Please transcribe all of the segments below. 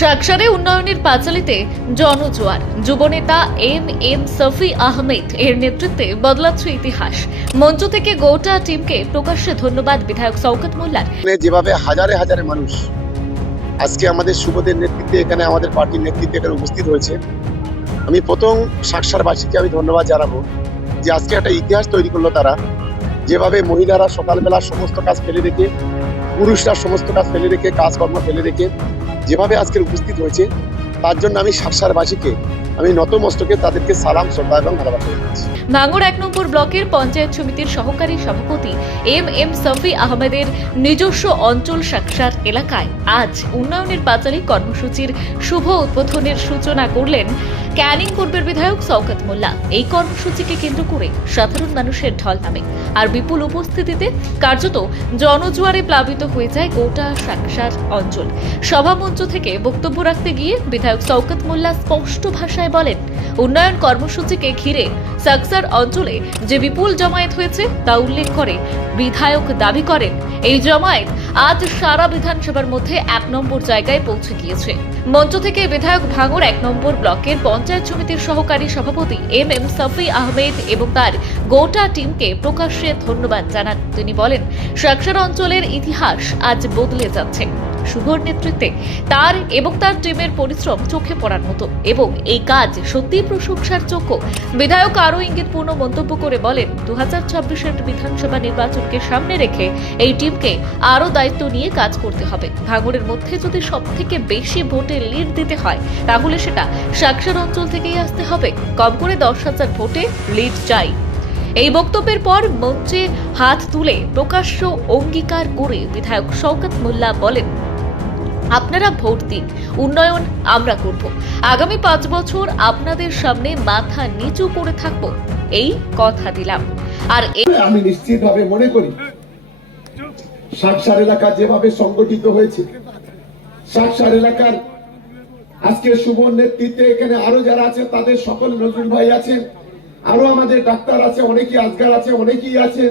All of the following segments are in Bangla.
সাকসারে উন্নয়নের পাঁচালিতে জনজোয়ার। যুবনেতা এম এম সফি আহমেদ এর নেতৃত্বে বদলাচ্ছে ইতিহাস। মঞ্চ থেকে গোটা টিমকে প্রকাশ্যে ধন্যবাদ বিধায়ক শওকত মোল্লার। যেভাবে হাজারে হাজারে মানুষ আজকে আমাদের শুভদের নেতৃত্বে, এখানে আমাদের পার্টির নেতৃত্বে এখানে উপস্থিত হয়েছে আমি প্রথম সাক্ষারবাসীকে আমি ধন্যবাদ জানাব যে আজকে একটা ইতিহাস তৈরি করল তারা। যেভাবে মহিলারা সকালবেলা সমস্ত কাজ ফেলে রেখে পুরুষরা সমস্ত কাজ ফেলে রেখে, কাজকর্ম ফেলে রেখে যেভাবে আজকের উপস্থিত হয়েছে, তার জন্য আমি সাক্ষারবাসীকে আমি নতমস্তকে তাদেরকে সালাম, শ্রদ্ধা এবং ভালোবাসা জানাচ্ছি। ভাঙড় এক নম্বর ব্লকের পঞ্চায়েত সমিতির সহকারী সভাপতি এম এম সফি আহমেদের নিজস্ব অঞ্চল সাকসার এলাকায় আজ উন্নয়নের পাঁচালী কর্মসূচির শুভ উদ্বোধনের সূচনা করলেন ক্যানিং পূর্বের বিধায়ক শওকত মোল্লা। এই কর্মসূচিকে কেন্দ্র করে সাধারণ মানুষের ঢল নামে। আর বিপুল উপস্থিতিতে কার্যত জনজোয়ারে প্লাবিত হয়ে যায় গোটা সাকসার অঞ্চল। সভামঞ্চ থেকে বক্তব্য রাখতে গিয়ে বিধায়ক শওকত মোল্লা স্পষ্ট ভাষায় বলেন, উন্নয়ন কর্মসূচিকে ঘিরে সাকসার অঞ্চলে যে বিপুল জমায়েত হয়েছে তা উল্লেখ করে বিধায়ক দাবি করেন, এই জমায়েত আজ সারা বিধানসভার মধ্যে এক নম্বর জায়গায় পৌঁছে গিয়েছে। মঞ্চ থেকে বিধায়ক ভাঙর এক নম্বর ব্লকের পঞ্চায়েত সমিতির সহকারী সভাপতি এম এম সফি আহমেদ এবং তার গোটা টিমকে প্রকাশ্যে ধন্যবাদ জানান। তিনি বলেন, সাকসার অঞ্চলের ইতিহাস আজ বদলে যাচ্ছে। শুভর নেতৃত্বে তার এবং তার টিমের পরিশ্রম চোখে পড়ার মতো। এবং এই কাজ সত্যিই প্রশংসার যোগ্য। বিধায়ক আরও ইঙ্গিতপূর্ণ মন্তব্য করে বলেন দু হাজার বিধানসভা নির্বাচনকে সামনে রেখে এই টিমকে আরও দায়িত্ব নিয়ে কাজ করতে হবে। ভাঙড়ের মধ্যে যদি সব থেকে বেশি ভোটে লিড দিতে হয়, তাহলে সেটা সাকসার অঞ্চল থেকেই আসতে হবে। কম করে দশ হাজার ভোটে লিড চাই। এই বক্তব্যের পর মঞ্চে হাত তুলে প্রকাশ্য অঙ্গীকার করে বিধায়ক শওকত মোল্লা বলেন আপনারা ভোট দিন। উন্নয়ন আমরা করব। আগামী পাঁচ বছর আপনাদের সামনে মাথা নিচু করে থাকব। এই কথা দিলাম। আর আমি নিশ্চিতভাবে মনে করি সাকসার এলাকা যেভাবে সংগঠিত হয়েছে সাকসার এলাকার আজকে শুভর নেতৃত্বে এখানে আরও যারা আছে, তাদের সকল নজরুল ভাই আছেন আরও আমাদের ডাক্তার আছে, অনেকেই আজগার আছে, অনেকেই আছে।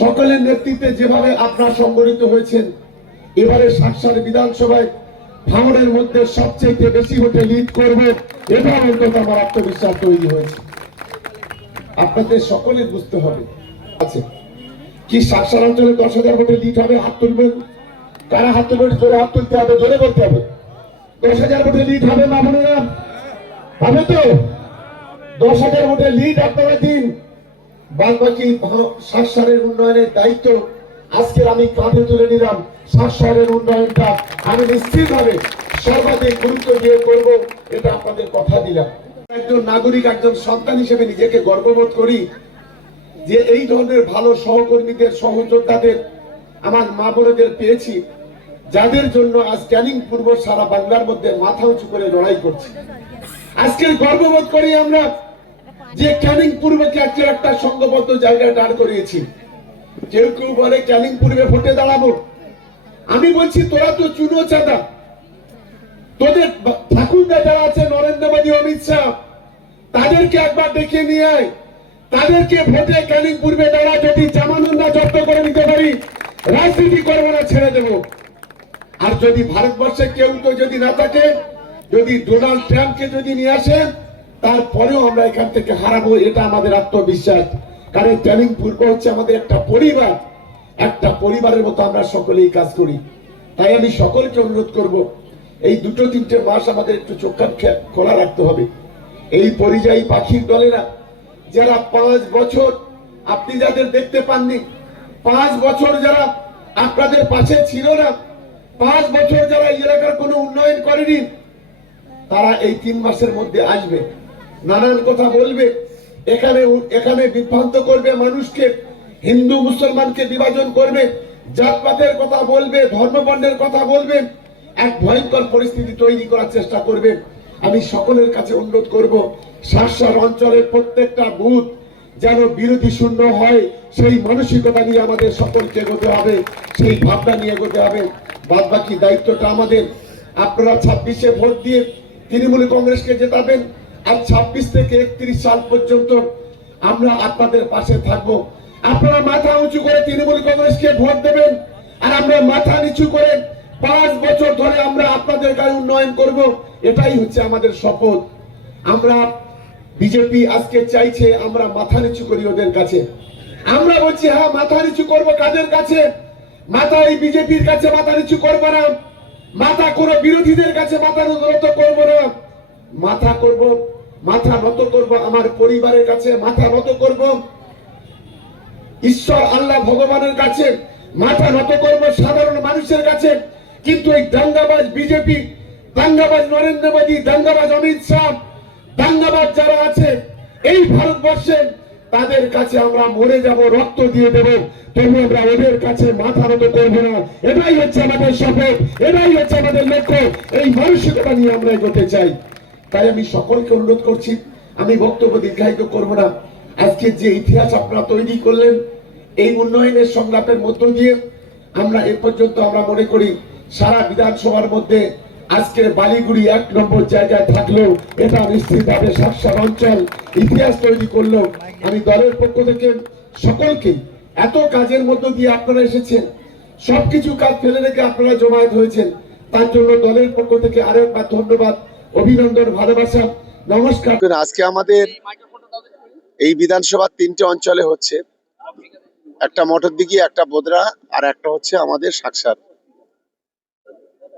সকলের নেতৃত্বে যেভাবে আপনারা সংগঠিত হয়েছেন এবারে সাকসার বিধানসভায় ভাঙড়ের মধ্যে সবচেয়ে বেশি ভোটে লিড করবে এটা অন্তত আমার আত্মবিশ্বাস তৈরি হয়েছে। আপনাদের সকলের বুঝতে হবে, আছে। কি সাকসার অঞ্চলে দশ হাজার ভোটে লিড হবে হাত তুলবেন? কারা হাত তুলবেন? জোরে হাত তুলতে হবে জোরে বলতে হবে। দশ হাজার ভোটে লিড হবে মা বোনেরা। হবে তো? দশ হাজার ভোটে লিড আপনারা দিন। বাদ বাকি সাকসারের উন্নয়নের দায়িত্ব আজকের আমি কাঁধে তুলে নিলাম সাকসারের উন্নয়নটা। আমি নিশ্চিতভাবে সর্বাধিক গুরুত্ব দিয়ে করব, এটা আপনাদের কথা দিলাম। একজন নাগরিক, একজন সন্তান হিসেবে নিজেকে গর্ববোধ করি যে এই ধরনের ভালো সহকর্মীদের, সহযোদ্ধাদের আমার মা বোনেদের পেয়েছি, যাদের জন্য আজ ক্যানিং পূর্ব সারা বাংলার মধ্যে মাথা উঁচু করে লড়াই করছি। আজকের গর্ববোধ করি আমরা যে ক্যানিং পূর্বকে আজকে একটা সংঘবদ্ধ জায়গায় দাঁড় করিয়েছি। কেউ কেউ বলে ক্যানিং পূর্বে ভোটে দাঁড়াবো। আমি বলছি, তোরা তো চুনো চাঁদা। তোদের ঠাকুরদা যারা আছে, নরেন্দ্র মোদী, অমিত শাহ, তাদেরকে একবার ডেকে নিয়ে আয়। তাদেরকে ভোটে ক্যানিং পূর্বে দাঁড়া, যদি জামানুল্লাহ জব্দ করে নিতে পারি, রাজনীতি করব না, ছেড়ে দেবো। আর যদি ভারতবর্ষে কেউ তো যদি না থাকে, যদি ডোনাল্ড ট্রাম্পকে যদি নিয়ে আসে, তারপরেও আমরা এখান থেকে হারাবো, এটা আমাদের আত্মবিশ্বাস। কারণ ক্যানিং পূর্ব হচ্ছে আমাদের একটা পরিবার। একটা পরিবারের মতো আমরা সকলেই কাজ করি। তাই আমি সকলকে অনুরোধ করব, এই দুটো তিনটে মাস আমাদের একটু চোখ খোলা রাখতে হবে। এই পরিযায়ী পাখির দলেরা, যারা পাঁচ বছর আপনি যাদের দেখতে পাননি, পাঁচ বছর যারা আপনাদের পাশে ছিল না, পাঁচ বছর যারা এই এলাকার কোনো উন্নয়ন করেনি, তারা এই তিন মাসের মধ্যে আসবে। নানান কথা বলবে। এখানে এখানে বিভ্রান্ত করবে মানুষকে, হিন্দু, মুসলমানকে বিভাজন করবে, জাতপাতের কথা বলবে ধর্মবর্ণের কথা বলবে, এক ভয়ঙ্কর পরিস্থিতি তৈরি করার চেষ্টা করবে। আমি সকলের কাছে অনুরোধ করব শাসার অঞ্চলের প্রত্যেকটা বুথ যেন বিরোধী শূন্য হয়, সেই মানসিকতা নিয়ে আমাদের সকলকে এগোতে হবে, সেই ভাবনা নিয়ে এগোতে হবে। বাদ বাকি দায়িত্বটা আমাদের। আপনারা ছাব্বিশে ভোট দিয়ে তৃণমূল কংগ্রেসকে জেতাবেন আর ছাব্বিশ থেকে একত্রিশ সাল পর্যন্ত আমরা আপনাদের পাশে থাকব। আপনারা মাথা উঁচু করে তৃণমূল কংগ্রেসকে ভোট দেবেন আর আমরা মাথা নিচু করে পাঁচ বছর ধরে আমরা আপনাদের গায়ে উন্নয়ন করব, এটাই হচ্ছে আমাদের শপথ। আমরা বিজেপি আজকে চাইছে আমরা মাথা নিচু করি ওদের কাছে। আমরা বলছি হ্যাঁ মাথা নিচু করব কাদের কাছে? মাথা এই বিজেপির কাছে মাথা নিচু করব না। মাথা কোনো বিরোধীদের কাছে মাথা নত করব না। মাথা করব মাথা নত করব, আমার পরিবারের কাছে মাথা নত করব। ঈশ্বর আল্লাহ ভগবানের কাছে মাথা নত করব সাধারণ মানুষের কাছে। কিন্তু এই দাঙ্গাবাজ বিজেপি, দাঙ্গাবাজ নরেন্দ্র মোদী, দাঙ্গাবাজ অমিত শাহ, দাঙ্গাবাজ যারা আছে এই ভারতবর্ষে, তাদের কাছে আমরা মরে যাব, রক্ত দিয়ে দেব। তবু আমরা ওদের কাছে মাথা নত করব না। এটাই হচ্ছে আমাদের শপথ, এটাই হচ্ছে আমাদের লক্ষ্য। এই মানসিকতা নিয়ে আমরা এগোতে চাই। তাই আমি সকলকে অনুরোধ করছি, আমি বক্তব্য দীর্ঘায়িত করব না। আজকে যে ইতিহাস আপনারা তৈরি করলেন, এই উন্নয়নের সংলাপের মধ্য দিয়ে আমরা এ পর্যন্ত আমরা মনে করি সারা বিধানসভার মধ্যে আজকের বালিগুড়ি এক নম্বর জায়গায় থাকলেও এটা নিশ্চিতভাবে সাতসার অঞ্চল ইতিহাস তৈরি করল। আমি দলের পক্ষ থেকে সকলকে এত কাজের মধ্য দিয়ে আপনারা এসেছেন, সবকিছু কাজ ফেলে রেখে আপনারা জমায়েত হয়েছেন, তার জন্য দলের পক্ষ থেকে আরও একবার ধন্যবাদ। অভিনন্দন, ভালোবাসা, নমস্কার। আজকে আমাদের এই বিধানসভার তিনটে অঞ্চলে হচ্ছে। একটা মটরদিঘি একটা বোদরা, আর একটা হচ্ছে আমাদের সাকসার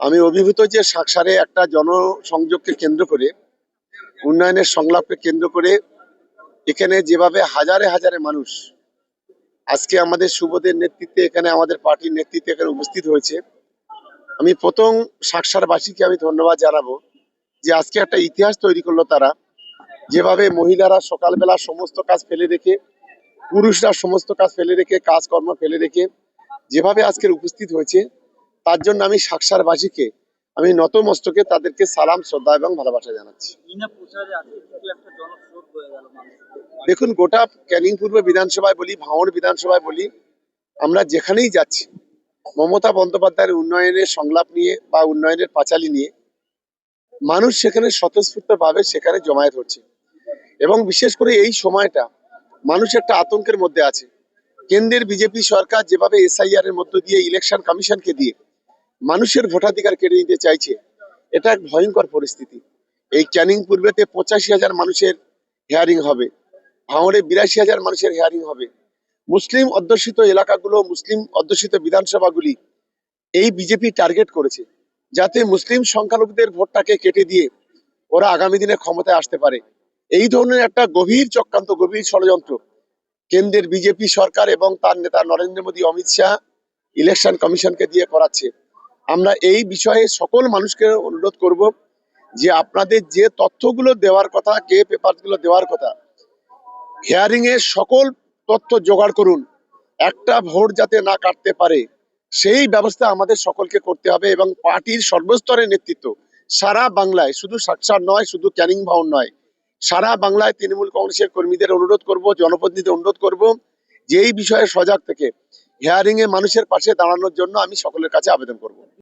আমি অভিভূত যে সাকসারে একটা জনসংযোগকে কেন্দ্র করে, উন্নয়নের সংলাপকে কেন্দ্র করে, এখানে যেভাবে হাজারে হাজারে মানুষ আজকে আমাদের শুভদের নেতৃত্বে, এখানে আমাদের পার্টির নেতৃত্বে এখানে উপস্থিত হয়েছে। আমি প্রথম সাকসারবাসীকে আমি ধন্যবাদ জানাব। যে আজকে একটা ইতিহাস তৈরি করল তারা যেভাবে মহিলারা সকালবেলা সমস্ত কাজ ফেলে রেখে পুরুষরা সমস্ত কাজ ফেলে রেখে কাজকর্ম ফেলে রেখে যেভাবে আজকের উপস্থিত হয়েছে তার জন্য আমি সাকসারবাসীকে আমি নতমস্তকে তাদেরকে সালাম শ্রদ্ধা এবং ভালোবাসা জানাচ্ছি। দেখুন গোটা ক্যানিং পূর্ব বিধানসভায় বলি ভাঙড় বিধানসভায় বলি আমরা যেখানেই যাচ্ছি মমতা বন্দ্যোপাধ্যায়ের উন্নয়নের সংলাপ নিয়ে বা উন্নয়নের পাঁচালী নিয়ে মানুষ সেখানে স্বতঃস্ফূর্ত ভাবে সেখানে জমায়েত হচ্ছে। এবং বিশেষ করে এই সময়টা মানুষ একটা আতঙ্কের মধ্যে আছে। কেন্দ্রের বিজেপি সরকার যেভাবে এসআইআর এর মধ্য দিয়ে ইলেকশন কমিশনকে দিয়ে মানুষের ভোটাধিকার কেড়ে নিতে চাইছে, এটা এক ভয়ঙ্কর পরিস্থিতি। এই ক্যানিং পূর্বেতে পঁচাশি হাজার মানুষের হেয়ারিং হবে, ভাঙড়ে বিরাশি হাজার মানুষের হেয়ারিং হবে। মুসলিম অধ্যুষিত এলাকাগুলো, মুসলিম অধ্যুষিত বিধানসভাগুলি এই বিজেপি টার্গেট করেছে। যাতে মুসলিম সংখ্যালঘুদের ভোটটাকে কেটে দিয়ে ওরা আগামী দিনে ক্ষমতায় আসতে পারে। এই ধরনের একটা গভীর চক্রান্ত, গভীর ষড়যন্ত্র কেন্দ্রের বিজেপি সরকার এবং তার নেতা নরেন্দ্র মোদী, অমিত শাহ ইলেকশন কমিশনকে দিয়ে করাচ্ছে। আমরা এই বিষয়ে সকল মানুষকে অনুরোধ করব যে আপনাদের যে তথ্যগুলো দেওয়ার কথা কে পেপারগুলো দেওয়ার কথা হিয়ারিং এর সকল তথ্য জোগাড় করুন। একটা ভোট যাতে না কাটতে পারে সেই ব্যবস্থা আমাদের সকলকে করতে হবে এবং পার্টির সর্বস্তরের নেতৃত্ব, সারা বাংলায়, শুধু সাক্ষাৎ নয়, শুধু ক্যানিং ভাউন নয়, সারা বাংলায় তৃণমূল কংগ্রেসের কর্মীদের অনুরোধ করব, জনপ্রতিনিধিদের অনুরোধ করব যে এই বিষয়ে সজাগ থেকে হিয়ারিং এ মানুষের পাশে দাঁড়ানোর জন্য আমি সকলের কাছে আবেদন করব।